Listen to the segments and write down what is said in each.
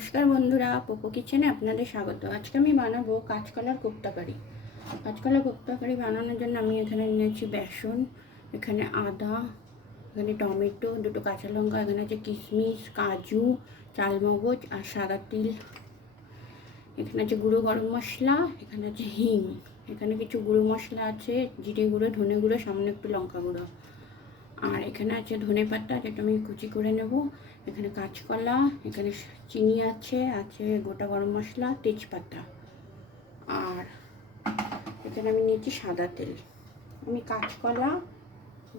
নমস্কার বন্ধুরা, পোপো কিচেনে আপনাদের স্বাগত। আজকে আমি বানাবো কাঁচকলার কোপ্তা কারি। কাঁচকলার কোপ্তা কারি বানানোর জন্য আমি এখানে নিয়েছি বেসন, এখানে আদা, এখানে টমেটো, দুটো কাঁচা লঙ্কা, এখানে আছে কিশমিশ, কাজু, চালমগজ আর সাদা তিল, এখানে আছে গুঁড়ো গরম মশলা, এখানে আছে হিং, এখানে কিছু গুঁড়ো মশলা আছে, জিরে গুঁড়ো, ধনে গুঁড়ো, সামান্য একটু লঙ্কা গুঁড়ো, আর এখানে আছে ধনে পাতা যেটা আমি কুচি করে নেব, এখানে কাঁচকলা, এখানে চিনি আছে, গোটা গরম মশলা, তেজপাতা, আর এখানে আমি নিয়েছি সাদা তেল। আমি কাঁচকলা,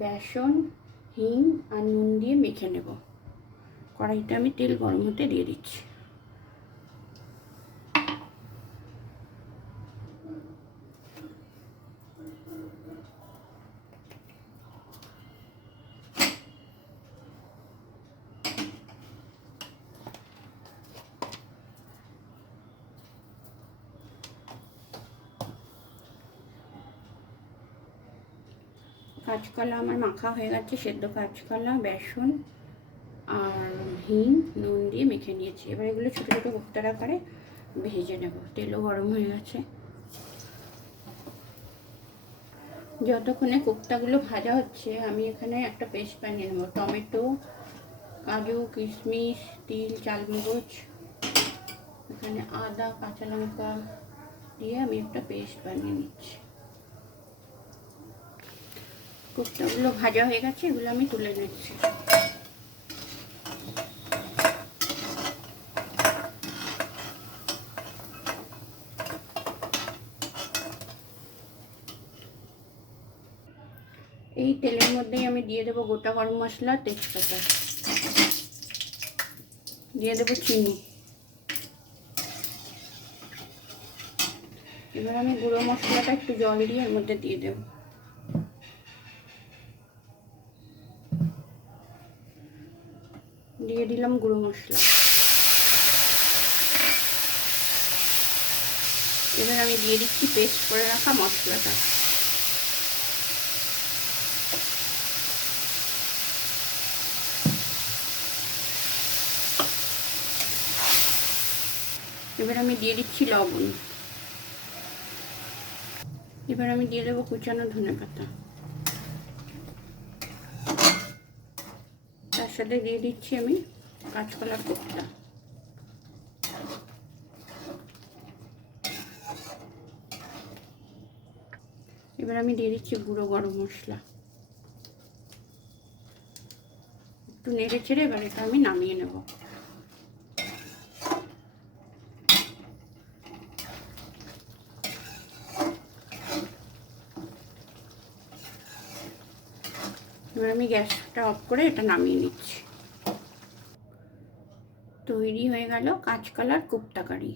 বেসন, হিং আর নুন দিয়ে মেখে নেব। কড়াইতে আমি তেল গরম হতে দিয়ে দিচ্ছি। কাঁচকলা আমার মাখা হয়ে গেছে, সেদ্ধ কাঁচকলা, বেসন আর হিং, নুন দিয়ে মেখে নিয়েছি। এবার এগুলো ছোটো ছোটো কোপ্তার আকারে ভেজে নেব। তেলও গরম হয়ে গেছে। যতক্ষণে কোপ্তাগুলো ভাজা হচ্ছে আমি এখানে একটা পেস্ট বানিয়ে নেব। টমেটো, কাজু, কিশমিশ, তিল, চালমগজ, এখানে আদা, কাঁচা লঙ্কা দিয়ে আমি একটা পেস্ট বানিয়ে নিচ্ছি। কোপ্তাগুলো ভাজা হয়ে গেছে, এগুলো আমি তুলে নিচ্ছি। এই তেলের মধ্যেই আমি দিয়ে দেবো গোটা গরম মশলা, তেজপাতা, দিয়ে দেবো চিনি। এবার আমি গুঁড়ো মশলাটা একটু জল দিয়ে এর মধ্যে দিয়ে দেব। দিয়ে দিলাম গুঁড়ো মশলা। এবার আমি দিয়ে দিচ্ছি পেস্ট করে রাখা মশলাটা। এবার আমি দিয়ে দিচ্ছি লবণ। এবার আমি দিয়ে দেবো কুচানো ধনেপাতা। তার সাথে দিয়ে দিচ্ছি আমি কাঁচকলার কোপ্তা। এবার আমি দিয়ে দিচ্ছি গুঁড়ো গরম মশলা। একটু নেড়ে ছেড়ে এবার এটা আমি নামিয়ে নেব। এবার আমি গ্যাসটা অফ করে এটা নামিয়ে নিচ্ছি। তৈরি হয়ে গেল কাঁচকলার কোপ্তা কারি।